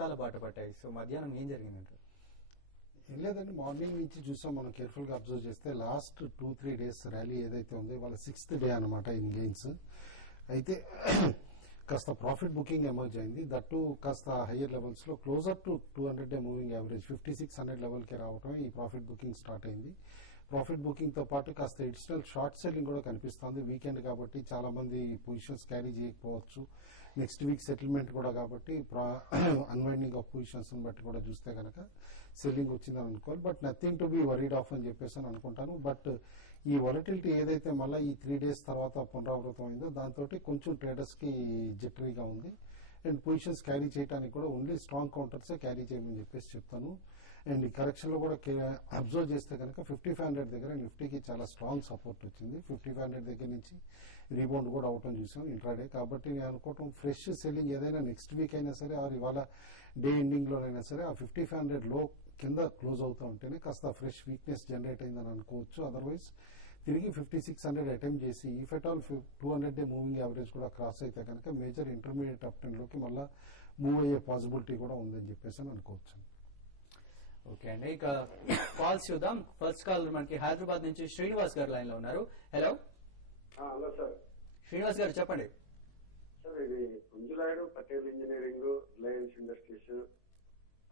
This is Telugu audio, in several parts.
నష్టాల బాట పట్టాయి. సో మధ్యాహ్నం ఏం జరిగిందంటారు? ఏం లేదండి, మార్నింగ్ నుంచి చూసాం మనం కేర్ఫుల్ గా అబ్జర్వ్ చేస్తే లాస్ట్ 2-3 డేస్ ర్యాలీ ఏదైతే ఉందో వాళ్ళ 6th డే అనమాట ఇన్ గెయిన్స్. అయితే కాస్త ప్రాఫిట్ బుకింగ్ ఎమర్జ్ అయింది, దట్టు కాస్త హయ్యర్ లెవెల్స్ లో closer to 200 day moving average 5600 level కి రావడం ఈ ప్రాఫిట్ బుకింగ్ స్టార్ట్ అయింది. ప్రాఫిట్ బుకింగ్ తో పాటు కాస్త ఎడిషనల్ షార్ట్ సెల్లింగ్ కూడా కనిపిస్తుంది. వీకెండ్ కాబట్టి చాలా మంది పొజిషన్స్ క్యారీ చేయకపోవచ్చు, నెక్స్ట్ వీక్ సెటిల్మెంట్ కూడా కాబట్టి అన్వైండింగ్ ఆఫ్ పొజిషన్స్ బట్టి కూడా చూస్తే కనుక సెల్లింగ్ వచ్చిందని అనుకోవాలి. But nothing to be worried of అని చెప్పేసి అని అనుకుంటాను. బట్ ఈ వాలటిలిటీ ఏదైతే మళ్ళీ ఈ 3 డేస్ తర్వాత పునరావృతం అయిందో దాంతో కొంచెం ట్రేడర్స్ కి జిటరీగా ఉంది. అండ్ పొజిషన్స్ క్యారీ చేయడానికి కూడా ఓన్లీ స్ట్రాంగ్ కౌంటర్సే క్యారీ చేయమని చెప్పేసి చెప్తాను. అండ్ ఈ కరెక్షన్ లో కూడా అబ్జర్వ్ చేస్తే కనుక 5500 దగ్గర నిఫ్టీకి చాలా స్ట్రాంగ్ సపోర్ట్ వచ్చింది. 5500 దగ్గర నుంచి రీబౌండ్ కూడా అవటం చూసాం ఇంట్రాడే. కాబట్టి నేను అనుకోవటం ఫ్రెష్ సెల్లింగ్ ఏదైనా నెక్స్ట్ వీక్ అయినా సరే ఆర్ ఇవాళ డే ఎండింగ్ లోనైనా సరే ఆ 5500 లో కింద క్లోజ్ అవుతూ ఉంటేనే కాస్త ఫ్రెష్ వీక్నెస్ జనరేట్ అయిందని అనుకోవచ్చు. అదర్వైజ్ తిరిగి 5600 అటెంప్ట్ చేసి if at all 200 day moving average కూడా క్రాస్ అయితే కనుక మేజర్ ఇంటర్మీడియట్ అప్ ట్రెండ్ లోకి మళ్ళీ మూవ్ అయ్యే పాసిబిలిటీ కూడా ఉందని చెప్పేసి అనుకోవచ్చు. ఓకే అండి, ఇక కాల్స్ చూద్దాం. ఫస్ట్ కాల్ మనకి హైదరాబాద్ నుంచి శ్రీనివాస్ గారు లైన్ లో ఉన్నారు. Hello hello sir. శ్రీనివాస్ గారు చెప్పండి. సార్ ఇది పుంజులాడు, పటేల్ ఇంజనీరింగ్, రిలయన్స్ ఇండస్ట్రీస్,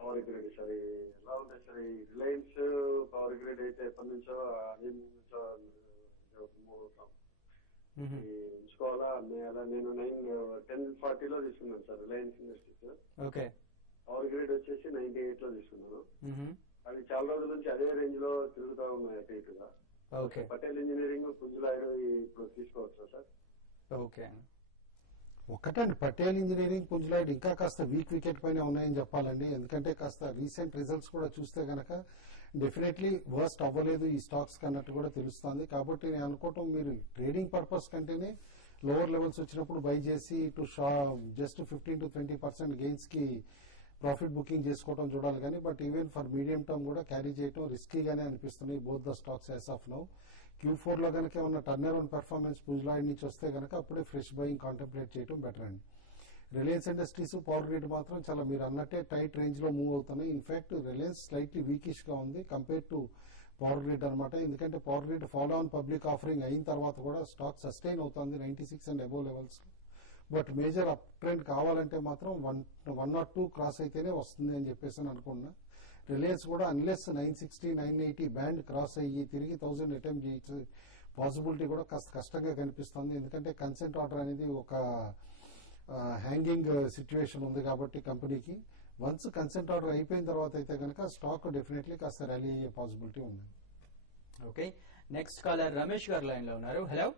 పవర్ గ్రిడ్ సార్ ఎలా ఉంటాయి సార్? ఈ రిలయన్స్ పవర్ గ్రిడ్ అయితే ఎప్పటి నుంచో ఉంచుకోవాలా అలా నేను 1040 తీసుకున్నాను sir Reliance industries. Okay. Power grid వచ్చేసి 98 తీసుకున్నాను. అవి చాలా రోజుల నుంచి అదే రేంజ్ లో తిరుగుతా ఉన్నాయి అటు ఇటుగా. ఓకే. పటేల్ ఇంజనీరింగ్, పుంజులాడు ఇప్పుడు తీసుకోవచ్చా సార్? ఓకే. ఒకటండి, పటేల్ ఇంజనీరింగ్, పుంజులాయిడ్ ఇంకా కాస్త వీక్ వికెట్ పైన ఉన్నాయని చెప్పాలండి. ఎందుకంటే కాస్త రీసెంట్ రిజల్ట్స్ కూడా చూస్తే గనక డెఫినెట్లీ వర్స్ట్ అవ్వలేదు ఈ స్టాక్స్ కన్నట్టు కూడా తెలుస్తుంది. కాబట్టి నేను అనుకోవటం మీరు ట్రేడింగ్ పర్పస్ కంటేనే లోవర్ లెవెల్స్ వచ్చినప్పుడు బై చేసి ఇటు జస్ట్ 15-20% గెయిన్స్ కి ప్రాఫిట్ బుకింగ్ చేసుకోవడం చూడాలి కానీ but even for medium term కూడా క్యారీ చేయడం రిస్కీగానే అనిపిస్తున్నాయి both the stocks as of now. Q4 లో కనుక ఏమన్నా టర్న్ అరౌండ్ పెర్ఫార్మెన్స్ పుంజులాయిడ్ నుంచి వస్తే కనుక అప్పుడే ఫ్రెష్ బయింగ్ కాంటెంప్లేట్ చేయడం బెటర్ అండి. రిలయన్స్ ఇండస్ట్రీస్, పవర్ గ్రిడ్ మాత్రం చాలా మీరు అన్నట్టే టైట్ రేంజ్ లో మూవ్ అవుతున్నాయి. ఇన్ఫాక్ట్ రిలయన్స్ స్లైట్లీ వీకిష్ గా ఉంది కంపేర్ టు పవర్ గ్రిడ్ అనమాట. ఎందుకంటే power grid follow on public offering అయిన తర్వాత కూడా స్టాక్ సస్టైన్ అవుతుంది 96 and above levels. But major up trend కావాలంటే మాత్రం 102 క్రాస్ అయితేనే వస్తుంది అని చెప్పేసి అనుకున్నా. రిలయన్స్ కూడా అన్లెస్ 960, 980 బ్యాండ్ క్రాస్ అయ్యి తిరిగి 1000 అటెంప్ట్ చేయొచ్చు పాసిబిలిటీ కూడా కాస్త కష్టంగా కనిపిస్తుంది. ఎందుకంటే కన్సెంట్ ఆర్డర్ అనేది ఒక హ్యాంగింగ్ సిచ్యువేషన్ ఉంది కాబట్టి కంపెనీకి వన్స్ కన్సెంట్ ఆర్డర్ అయిపోయిన తర్వాత అయితే కనుక స్టాక్ డెఫినెట్లీ కాస్త ర్యాలీ అయ్యే పాసిబిలిటీ ఉంది. ఓకే. నెక్స్ట్ కాలర్ రమేష్ గారు లైన్ లో ఉన్నారు. హలో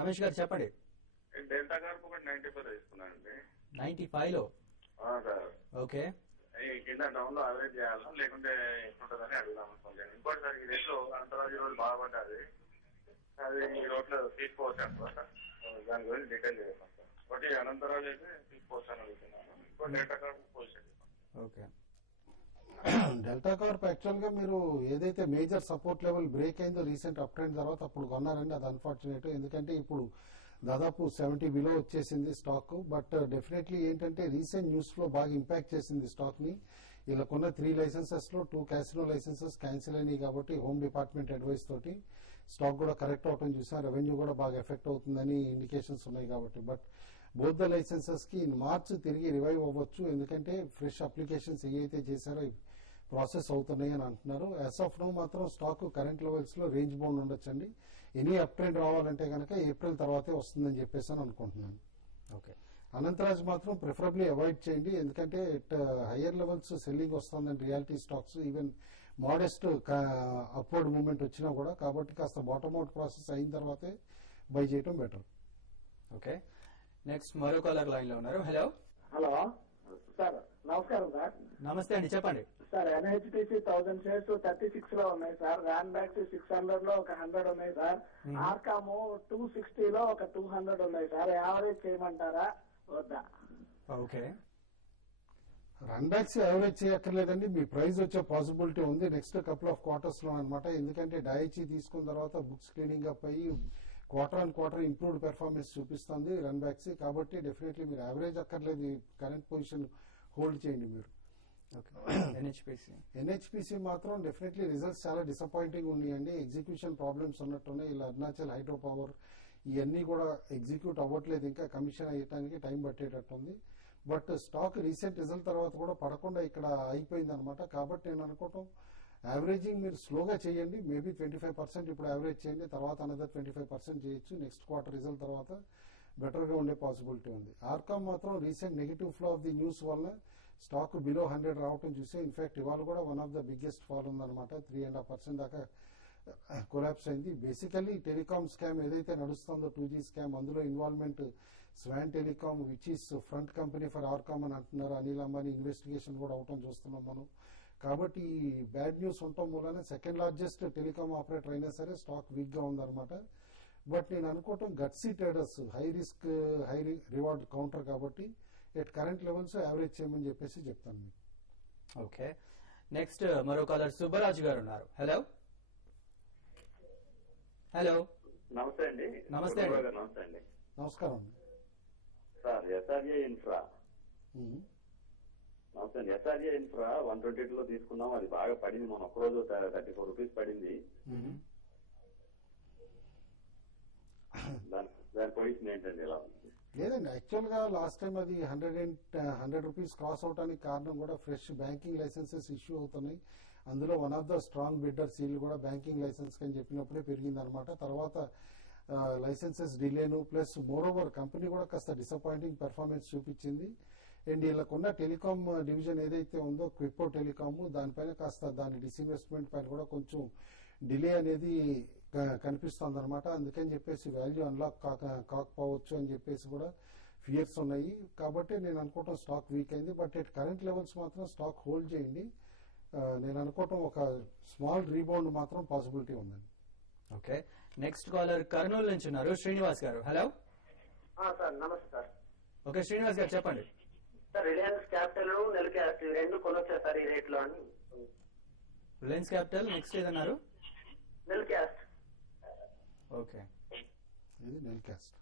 రమేష్ గారు చెప్పండి. డెల్టా గారు 95 తీసుకున్నానండి. 95 లో? ఓకే. కింద డౌన్ లో అవరేజ్ చేయాలా లేకుంటే ఎట్లుంటుందని అడుగుదాం అనుకోండి. ఇంకోటి సార్ ఈ రేట్లో అంతరాజు రోజు బాగుపడ్డది, అది ఈ రోడ్లో తీసుకోవచ్చు అనుకోండి సార్. దాని గురించి డీటెయిల్ చేస్తాం సార్. ఒకటి అనంతరాజు అయితే తీసుకోవచ్చు అని అడుగుతున్నాను. ఇంకో delta Corp position. Okay. Delta Corp actual గా మీరు ఏదైతే మేజర్ సపోర్ట్ లెవెల్ బ్రేక్ అయిందో రీసెంట్ అప్ ట్రెండ్ తర్వాత అప్పుడు కొన్నారండి. అది అన్ఫార్చునేట్. ఎందుకంటే ఇప్పుడు దాదాపు 70 బిలో వచ్చేసింది స్టాక్. బట్ డెఫినెట్లీ ఏంటంటే రీసెంట్ న్యూస్ లో బాగా ఇంపాక్ట్ చేసింది స్టాక్ ని. ఇలా కొన్న 3 లైసెన్సెస్ లో 2 క్యాసినో లైసెన్సెస్ క్యాన్సిల్ అయినాయి కాబట్టి హోమ్ డిపార్ట్మెంట్ అడ్వైస్ తోటి స్టాక్ కూడా కరెక్ట్ అవటం చూసాం. రెవెన్యూ కూడా బాగా ఎఫెక్ట్ అవుతుందని ఇండికేషన్స్ ఉన్నాయి కాబట్టి బట్ బోత్ ద లైసెన్సెస్ కి ఇన్ మార్చ్ తిరిగి రివైవ్ అవ్వచ్చు. ఎందుకంటే ఫ్రెష్ అప్లికేషన్స్ ఏవైతే చేశారో ప్రాసెస్ అవుతున్నాయి అని అంటున్నారు. యాజ్ ఆఫ్ నో మాత్రం స్టాక్ కరెంట్ లెవెల్స్ లో రేంజ్ బౌండ్ ఉండొచ్చండి. ఎనీ అప్ ట్రెండ్ రావాలంటే కనుక ఏప్రిల్ తర్వాతే వస్తుందని చెప్పేసి అని అనుకుంటున్నాను. ఓకే. అనంతరాజ్ మాత్రం ప్రిఫరబ్లీ అవాయిడ్ చేయండి. ఎందుకంటే హయ్యర్ లెవెల్స్ సెల్లింగ్ వస్తుందని reality stocks even modest upward movement వచ్చినా కూడా. కాబట్టి కాస్త బాటమ్ అవుట్ ప్రాసెస్ అయిన తర్వాతే బై చేయడం బెటర్. ఓకే. నెక్స్ట్ మరో కాలర్ లైన్ లో ఉన్నారు. హలో సార్ నమస్కారం సార్. నమస్తే అండి, చెప్పండి సార్. ఎన్హెచ్టిసి 1000 షేర్స్ 36 లో ఉన్నాయి సార్. ర్యాన్ బ్యాక్స్ 600 లో ఒక 100 ఉన్నాయి సార్. ఆర్కామ్ 260 లో ఒక 200 ఉన్నాయి సార్. యావరేజ్ చేయమంటారా వద్దా? ఓకే. రన్ బ్యాక్స్ యావరేజ్ చేయక్కర్లేదండి. మీ ప్రైస్ వచ్చే పాసిబిలిటీ ఉంది నెక్స్ట్ కపుల్ ఆఫ్ క్వార్టర్స్ లో అనమాట. ఎందుకంటే డైచి తీసుకున్న తర్వాత బుక్స్ క్లీనింగ్ అప్ అయ్యి quarter on quarter improved performance చూపిస్తుంది రన్ బ్యాక్స్. కాబట్టి డెఫినెట్లీ మీరు యావరేజ్ అక్కర్లేదు. కరెంట్ పొజిషన్ హోల్డ్ చేయండి మీరు. ఎన్హెచ్పిసి మాత్రం డెఫినెట్లీ రిజల్ట్స్ చాలా డిసప్పాయింటింగ్ ఉన్నాయండి. ఎగ్జిక్యూషన్ ప్రాబ్లమ్స్ ఉన్నట్టున్నాయి. ఇలా అరుణాచల్ హైడ్రో పవర్ ఇవన్నీ కూడా ఎగ్జిక్యూట్ అవ్వట్లేదు, ఇంకా కమిషన్ అయ్యడానికి టైం పట్టేటట్టుంది. బట్ స్టాక్ రీసెంట్ రిజల్ట్ తర్వాత కూడా పడకుండా ఇక్కడ అయిపోయింది అనమాట. కాబట్టి నేను అనుకోవటం యావరేజింగ్ మీరు స్లోగా చేయండి, మేబీ 25% ఇప్పుడు యావరేజ్ చేయండి, తర్వాత అనదర్ 25% చేయొచ్చు. నెక్స్ట్ క్వార్టర్ రిజల్ట్ తర్వాత బెటర్గా ఉండే పాసిబిలిటీ ఉంది. ఆర్కామ్ మాత్రం recent negative flow of the news వల్ల స్టాక్ బిలో 100 రావటం చూసి ఇన్ఫాక్ట్ ఇవాళ కూడా one of the biggest fall ఉందన్నమాట. 3.5% దాకా కొలాప్స్ అయింది. బేసికల్లీ టెలికామ్ స్కామ్ ఏదైతే నడుస్తుందో 2G స్కామ్, అందులో involvement Swan Telecom which is front company for RCom అని అంటున్నారు. అనిల్ అంబానీ ఇన్వెస్టిగేషన్ కూడా అవటం చూస్తున్నాం మనం. కాబట్టి ఈ బ్యాడ్ న్యూస్ ఉండటం వల్ల సెకండ్ లార్జెస్ట్ టెలికామ్ ఆపరేటర్ అయినా సరే స్టాక్ వీక్ గా ఉందన్నమాట. బట్ నేను అనుకోవటం gutsy traders high risk high reward counter కాబట్టి ఎట్ కరెంట్ లెవెల్స్ యావరేజ్ చేయమని చెప్పేసి చెప్తాను మీకు. ఓకే, నెక్స్ట్ మరో కాలర్ సుబ్బరాజు గారు ఉన్నారు. హలో హలో నమస్తే అండి. నమస్తే అండి. నమస్తే అండి. నమస్కారం అండి. సార్ ఎస్ఆర్ఏ ఇన్ఫ్రా నమస్తే అండి. ఎస్ఆర్ఏ ఇన్ఫ్రా 122 తీసుకున్నాం, అది బాగా పడింది. మన ఒక్కరోజు 34 రూపీస్ పడింది. దాని పొజిషన్ ఏంటండి ఇలా ఉంది? లేదండి, యాక్చువల్ గా లాస్ట్ టైం అది 100 రూపీస్ క్రాస్ అవడానికి కారణం కూడా ఫ్రెష్ బ్యాంకింగ్ లైసెన్సెస్ ఇష్యూ అవుతున్నాయి. అందులో one of the strong bidders వీళ్ళు కూడా బ్యాంకింగ్ లైసెన్స్ అని చెప్పినప్పుడే పెరిగింది అనమాట. తర్వాత లైసెన్సెస్ డిలేను ప్లస్ మోర్ ఓవర్ కంపెనీ కూడా కాస్త డిసప్పాయింటింగ్ పెర్ఫార్మెన్స్ చూపించింది. అండ్ వీళ్ళకున్న టెలికామ్ డివిజన్ ఏదైతే ఉందో క్విప్పో టెలికామ్, దానిపైన కాస్త దాని డిస్ఇన్వెస్ట్మెంట్ పైన కూడా కొంచెం డిలే అనేది కనిపిస్తుంది అనమాట. అందుకని చెప్పేసి వాల్యూ అన్లాక్ కాకపోవచ్చు అని చెప్పేసి కూడా ఫియర్స్ ఉన్నాయి. కాబట్టి నేను అనుకోవటం స్టాక్ వీక్ అయింది. బట్ ఎట్ కరెంట్ లెవెల్స్ మాత్రం స్టాక్ హోల్డ్ చేయండి. నేను అనుకోవటం ఒక స్మాల్ రీబౌండ్ మాత్రం పాసిబిలిటీ ఉందండి. ఓకే, నెక్స్ట్ కాలర్ కర్నూలు నుంచి ఉన్నారు శ్రీనివాస్ గారు. హలో సార్ నమస్తే సార్. ఓకే శ్రీనివాస్ గారు చెప్పండి. సార్ రిలయన్స్ క్యాపిటల్ నెలకి రెండు కొనొచ్చా సార్ ఈ రేట్ లో అని? రిలయన్స్ క్యాపిటల్ నెక్స్ట్ ఏదన్నారు? నెల్కాస్ట్. ఓకే, ఇది Nelcast.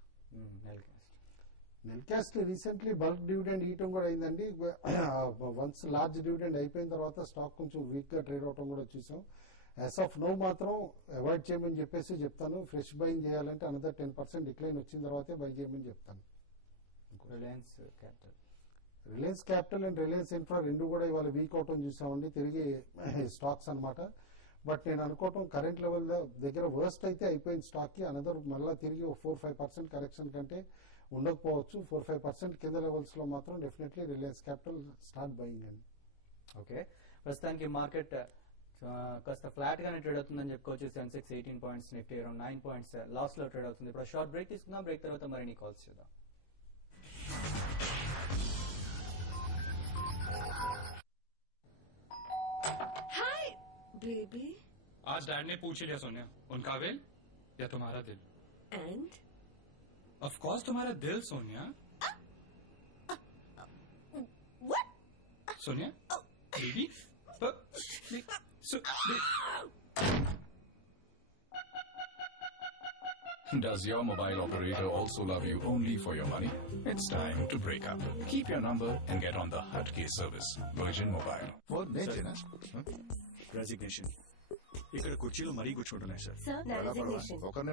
Nelcast recently bulk dividend ఇవ్వడం కూడా అయిందండి. వన్స్ లార్జ్ డివిడెండ్ అయిపోయిన తర్వాత స్టాక్ కొంచెం వీక్ గా ట్రేడ్ అవడం కూడా చూసాం. యాజ్ ఆఫ్ నో మాత్రం అవాయిడ్ చేయమని చెప్పేసి చెప్తాను. ఫ్రెష్ బయింగ్ చేయాలంటే అనదర్ 10% డిక్లైన్ వచ్చిన తర్వాతే బై చేయమని చెప్తాను. Reliance capital, Reliance capital and Reliance infra రెండు కూడా ఇవాళ వీక్ అవటం చూసామండి, తిరిగి స్టాక్స్ అనమాట. బట్ నేను అనుకోవటం కరెంట్ లెవెల్ దగ్గర వర్స్ట్ అయితే అయిపోయింది స్టాక్ కి. అనదర్ మళ్ళీ తిరిగి 4-5% కరెక్షన్ కంటే ఉండకపోవచ్చు. 4-5% కింద లెవెల్స్ లో మాత్రం definitely Reliance Capital start buying అండి. ఓకే, ప్రస్తుతానికి మార్కెట్ కాస్త ఫ్లాట్ గానే ట్రేడ్ అవుతుందని చెప్పుకోవచ్చు. Sensex 18 points, Nifty around 9 points loss లో ట్రేడ్ అవుతుంది. ఇప్పుడు షార్ట్ బ్రేక్ తీసుకుందాం. బ్రేక్ తర్వాత మరిన్ని కాల్స్ చూద్దాం. Hi baby. आज डैड ने पूछ लिया सोनिया, उनका दिल या तुम्हारा दिल? एंड ऑफ कोर्स तुम्हारा दिल Sonia. What? Sonia baby Does your mobile operator also love you only for your money? It's time to break up. Keep your number and get on the Hutke service. Virgin Mobile. What maintenance? Resignation. ఇక్కడ కుర్చీలు మరీ కూర్చోవడం లేదు సార్. Sir, resignation. ఒకరిని